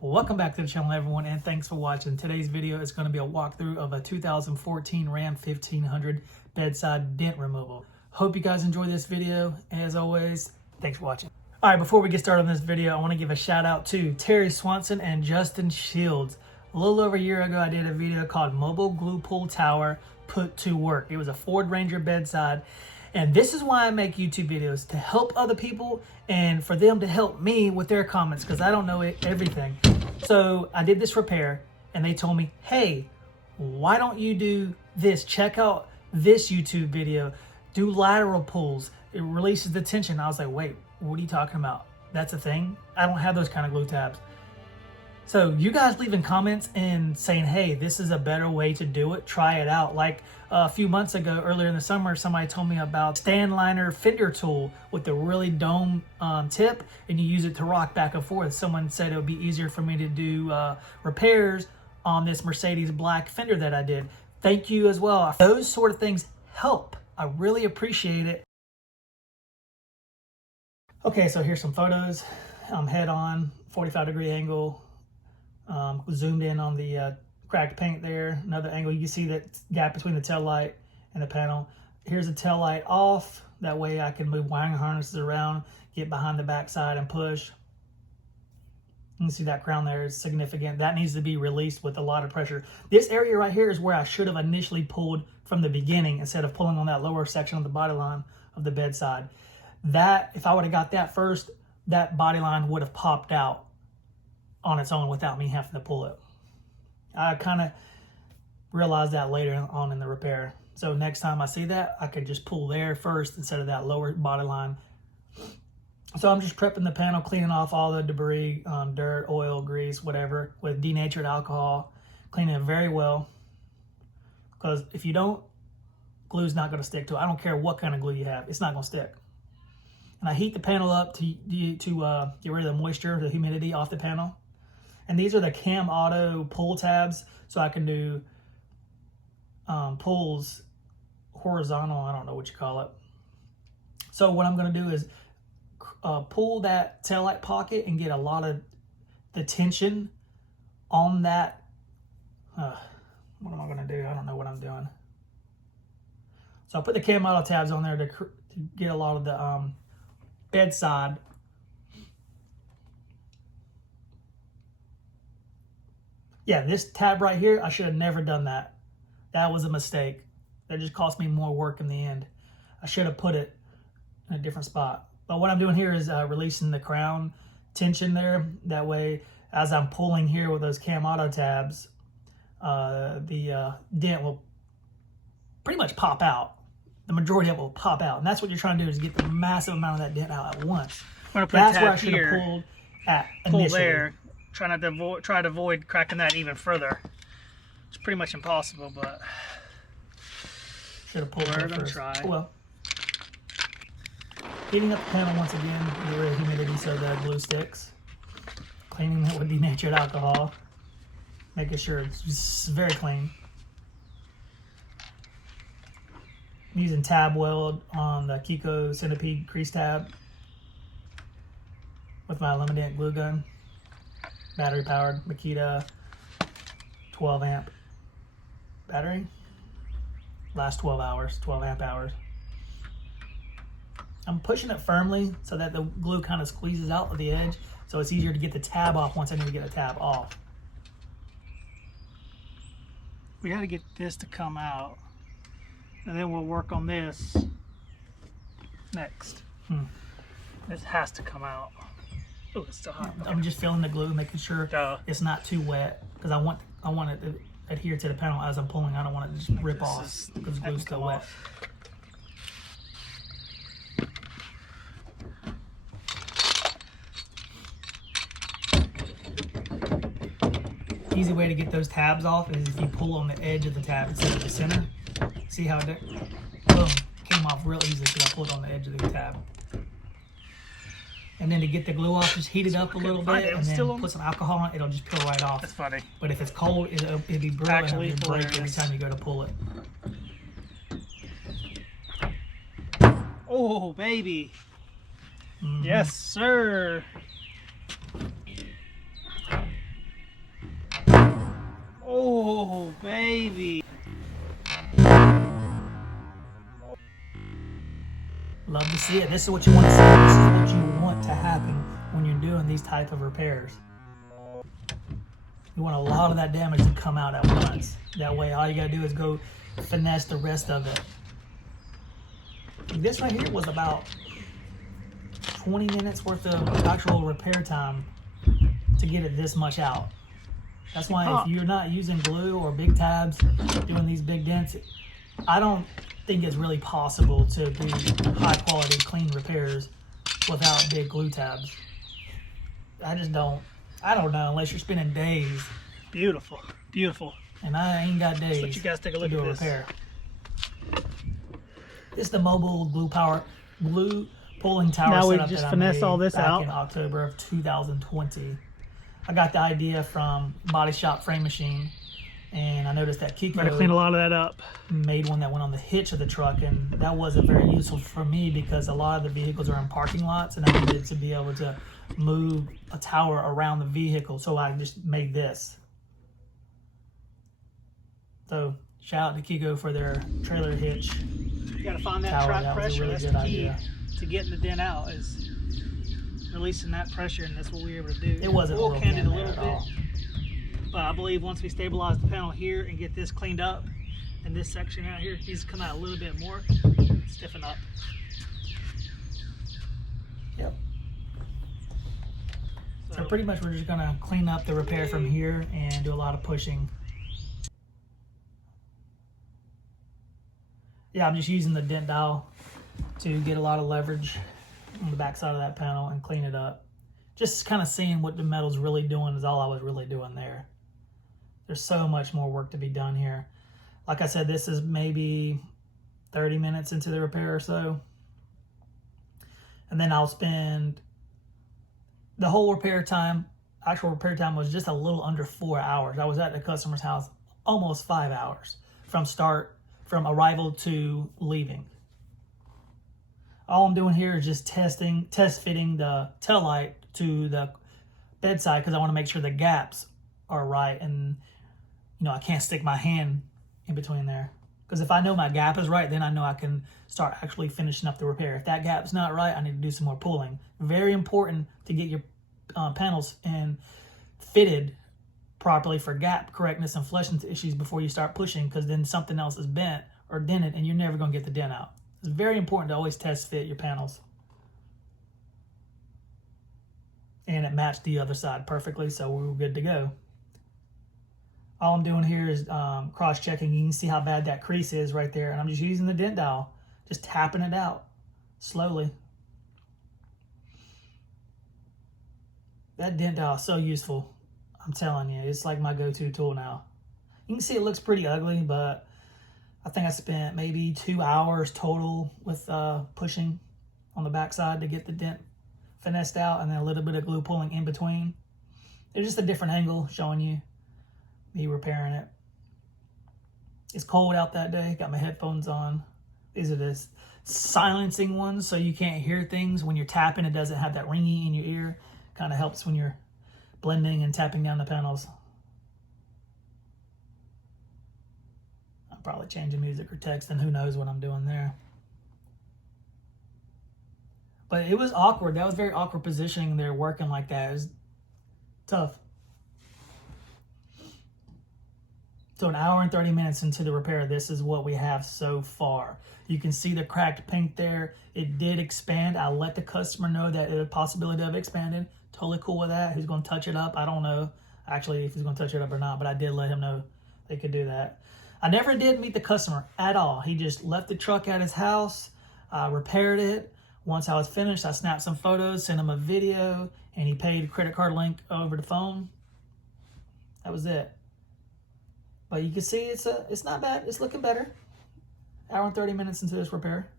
Welcome back to the channel, everyone, and thanks for watching. Today's video is going to be a walkthrough of a 2014 Ram 1500 bedside dent removal. Hope you guys enjoy this video. As always, thanks for watching. All right, before we get started on this video, I want to give a shout out to Terry Swanson and Justin Shields. A little over a year ago, I did a video called Mobile Glue Pull Tower Put to Work. It was a Ford Ranger bedside. And this is why I make YouTube videos, to help other people and for them to help me with their comments, because I don't know everything. So I did this repair and they told me, hey, why don't you do this? Check out this YouTube video. Do lateral pulls. It releases the tension. I was like, wait, what are you talking about? That's a thing? I don't have those kind of glue tabs. So you guys leaving comments and saying, hey, this is a better way to do it. Try it out. Like a few months ago, earlier in the summer, somebody told me about stand liner fender tool with the really dome tip, and you use it to rock back and forth. Someone said it would be easier for me to do repairs on this Mercedes black fender that I did. Thank you as well. Those sort of things help. I really appreciate it. Okay, so here's some photos. Head on, 45-degree angle. Zoomed in on the cracked paint there. Another angle, you can see that gap between the tail light and the panel. Here's the tail light off. That way I can move wiring harnesses around, get behind the backside and push. You can see that crown there is significant. That needs to be released with a lot of pressure. This area right here is where I should have initially pulled from the beginning instead of pulling on that lower section of the body line of the bedside. That, if I would have got that first, that body line would have popped out on its own without me having to pull it. I kind of realized that later on in the repair. So next time I see that, I could just pull there first instead of that lower body line. So I'm just prepping the panel, cleaning off all the debris, dirt, oil, grease, whatever, with denatured alcohol, cleaning it very well. Because if you don't, glue's not going to stick to it. I don't care what kind of glue you have, it's not going to stick. And I heat the panel up to get rid of the moisture, the humidity off the panel. And these are the CamAuto pull tabs, so I can do pulls horizontal, I don't know what you call it. So what I'm going to do is pull that taillight pocket and get a lot of the tension on that. What am I going to do? I don't know what I'm doing. So I'll put the CamAuto tabs on there to get a lot of the bedside. Yeah, this tab right here, I should have never done that. That was a mistake. That just cost me more work in the end. I should have put it in a different spot. But what I'm doing here is releasing the crown tension there. That way, as I'm pulling here with those CamAuto tabs, the dent will pretty much pop out. The majority of it will pop out. And that's what you're trying to do, is get the massive amount of that dent out at once. That's where I should have pulled at initially. Pull there. Try to avoid cracking that even further. It's pretty much impossible, but should have pulled. We're gonna try. Oh, well, heating up the panel once again, get rid of humidity so the glue sticks. Cleaning it with denatured alcohol, making sure it's just very clean. I'm using tab weld on the Keco Centipede crease tab with my Luminant glue gun. Battery powered Makita 12 amp battery. Last 12 hours, 12 amp hours. I'm pushing it firmly so that the glue kind of squeezes out of the edge, so it's easier to get the tab off once I need to get the tab off. We got to get this to come out, and then we'll work on this next. This has to come out. Oh, it's still hot. I'm just feeling the glue, making sure it's not too wet, because I want it to adhere to the panel as I'm pulling. I don't want it to just rip off because the glue's still wet. Easy way to get those tabs off is if you pull on the edge of the tab instead of the center. See how it boom, came off real easy because I pulled on the edge of the tab. And then to get the glue off, just heat it up a little bit and then put some alcohol on it. It'll just peel right off. That's funny. But if it's cold, it'll be brittle and it'll break every time you go to pull it. Oh, baby. Yes, sir. Oh, baby. Love to see it. This is what you want to see. This is what you want to happen when you're doing these type of repairs. You want a lot of that damage to come out at once. That way, all you gotta do is go finesse the rest of it. This right here was about 20 minutes worth of actual repair time to get it this much out. That's why if you're not using glue or big tabs, doing these big dents, I don't think it's really possible to do high quality clean repairs without big glue tabs. I just don't. I don't know unless you're spending days. Beautiful, beautiful. And I ain't got days. Let you guys take a look to do at a this. repair. It's the mobile glue pulling tower Now we setup just that I finesse made all this back out in October of 2020. I got the idea from Body Shop Frame Machine, and I noticed that Better clean a Keco lot of that up. made one that went on the hitch of the truck, and that wasn't very useful for me because a lot of the vehicles are in parking lots, and I needed to be able to move a tower around the vehicle, so I just made this. So shout out to Keco for their trailer hitch. You gotta find that Tower, track that was a pressure. really That's good the key idea. to getting the dent out, is releasing that pressure, and that's what we were able to do. It wasn't Oil real canned it a there little at bit, all. but I believe once we stabilize the panel here and get this cleaned up, and this section out here needs to come out a little bit more, stiffen up. Yep. So pretty much we're just gonna clean up the repair from here and do a lot of pushing. Yeah, I'm just using the dent dial to get a lot of leverage on the back side of that panel and clean it up. Just kind of seeing what the metal's really doing is all I was really doing there. There's so much more work to be done here. Like I said, this is maybe 30 minutes into the repair or so. And then I'll spend the whole repair time, actual repair time was just a little under 4 hours. I was at the customer's house almost 5 hours from arrival to leaving. All I'm doing here is just test fitting the tail light to the bedside because I want to make sure the gaps are right, and I can't stick my hand in between there. Because if I know my gap is right, then I know I can start actually finishing up the repair. If that gap's not right, I need to do some more pulling. Very important to get your panels fitted properly for gap correctness and flushing issues before you start pushing, because then something else is bent or dented and you're never going to get the dent out. It's very important to always test fit your panels. And it matched the other side perfectly, so we were good to go. All I'm doing here is cross-checking. You can see how bad that crease is right there, and I'm just using the dent dial, just tapping it out slowly. That dent dial is so useful. I'm telling you, it's like my go-to tool now. You can see it looks pretty ugly, but I think I spent maybe 2 hours total with pushing on the backside to get the dent finessed out, and then a little bit of glue pulling in between. It's just a different angle showing you me repairing it. It's cold out that day. Got my headphones on. These are the silencing ones, so you can't hear things when you're tapping. It doesn't have that ringing in your ear. Kind of helps when you're blending and tapping down the panels. I'm probably changing music or text, and who knows what I'm doing there. But it was awkward. That was very awkward positioning there, working like that. It was tough. So an hour and 30 minutes into the repair, this is what we have so far. You can see the cracked paint there. It did expand. I let the customer know that the possibility of expanding. Totally cool with that. Who's going to touch it up? I don't know actually if he's going to touch it up or not, but I did let him know they could do that. I never did meet the customer at all. He just left the truck at his house, repaired it. Once I was finished, I snapped some photos, sent him a video, and he paid a credit card link over the phone. That was it. But you can see it's not bad. It's looking better. Hour and 30 minutes into this repair.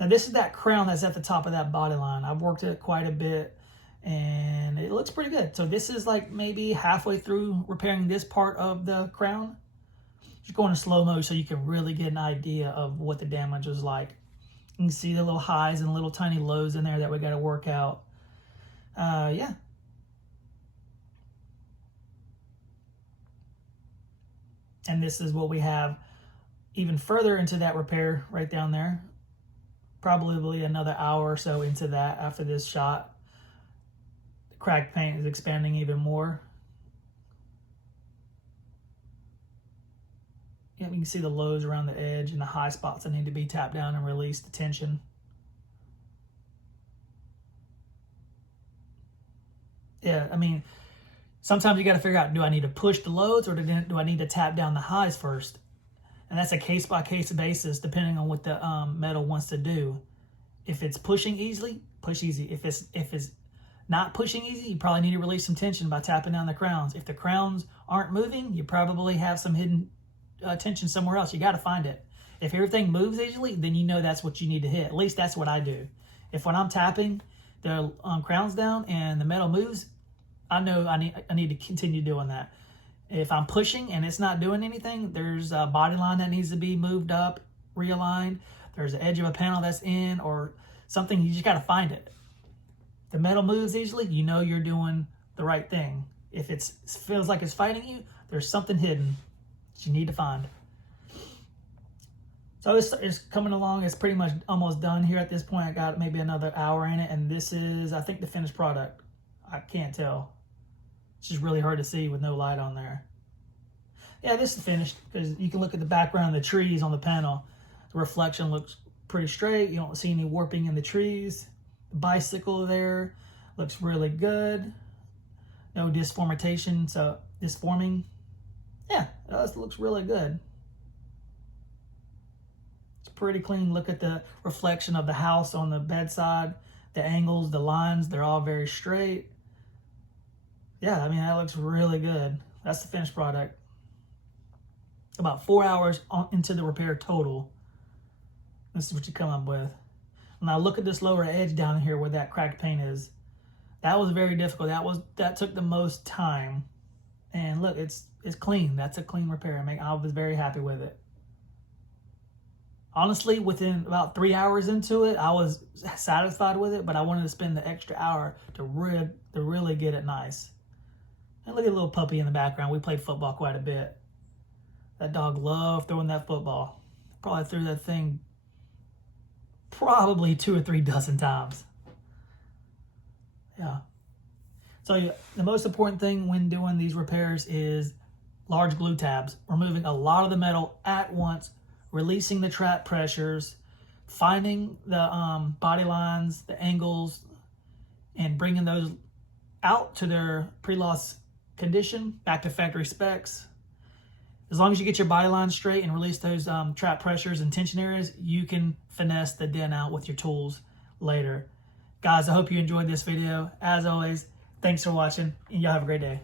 Now this is that crown that's at the top of that body line. I've worked it quite a bit and it looks pretty good. So this is like maybe halfway through repairing this part of the crown. Just going in slow mo so you can really get an idea of what the damage was like. You can see the little highs and little tiny lows in there that we got to work out. Yeah. And this is what we have even further into that repair right down there. Probably another hour or so into that after this shot. The cracked paint is expanding even more. You can see the lows around the edge and the high spots that need to be tapped down and release the tension. Yeah, I mean, sometimes you got to figure out, do I need to push the lows or do I need to tap down the highs first? And that's a case-by-case basis depending on what the metal wants to do. If it's pushing easily, push easy. If it's not pushing easy, you probably need to release some tension by tapping down the crowns. If the crowns aren't moving, you probably have some hidden tension somewhere else. You got to find it. If everything moves easily, then you know that's what you need to hit. At least that's what I do. If when I'm tapping the crowns down and the metal moves, I know I need to continue doing that. If I'm pushing and it's not doing anything, there's a body line that needs to be moved up, realigned. There's the edge of a panel that's in or something. You just got to find it. If the metal moves easily, you know you're doing the right thing. If it feels like it's fighting you, there's something hidden that you need to find. So it's coming along. It's pretty much almost done here at this point. I got maybe another hour in it, and this is, I think, the finished product. I can't tell. It's just really hard to see with no light on there. Yeah, this is finished because you can look at the background of the trees on the panel. The reflection looks pretty straight. You don't see any warping in the trees. The bicycle there looks really good. No disformation, so disforming. Yeah, it looks really good. It's pretty clean. Look at the reflection of the house on the bedside. The angles, the lines, they're all very straight. Yeah, I mean, that looks really good. That's the finished product. About 4 hours into the repair total. This is what you come up with. Now look at this lower edge down here where that cracked paint is. That was very difficult. That took the most time. And look, it's clean. That's a clean repair. I was very happy with it. Honestly, within about 3 hours into it, I was satisfied with it, but I wanted to spend the extra hour to really get it nice. And look at the little puppy in the background. We played football quite a bit. That dog loved throwing that football. Probably threw that thing probably 2 or 3 dozen times. Yeah. So the most important thing when doing these repairs is large glue tabs. Removing a lot of the metal at once, releasing the trap pressures, finding the body lines, the angles, and bringing those out to their pre-loss condition, back to factory specs. As long as you get your body line straight and release those trap pressures and tension areas, you can finesse the dent out with your tools later. Guys, I hope you enjoyed this video. As always, thanks for watching, and y'all have a great day.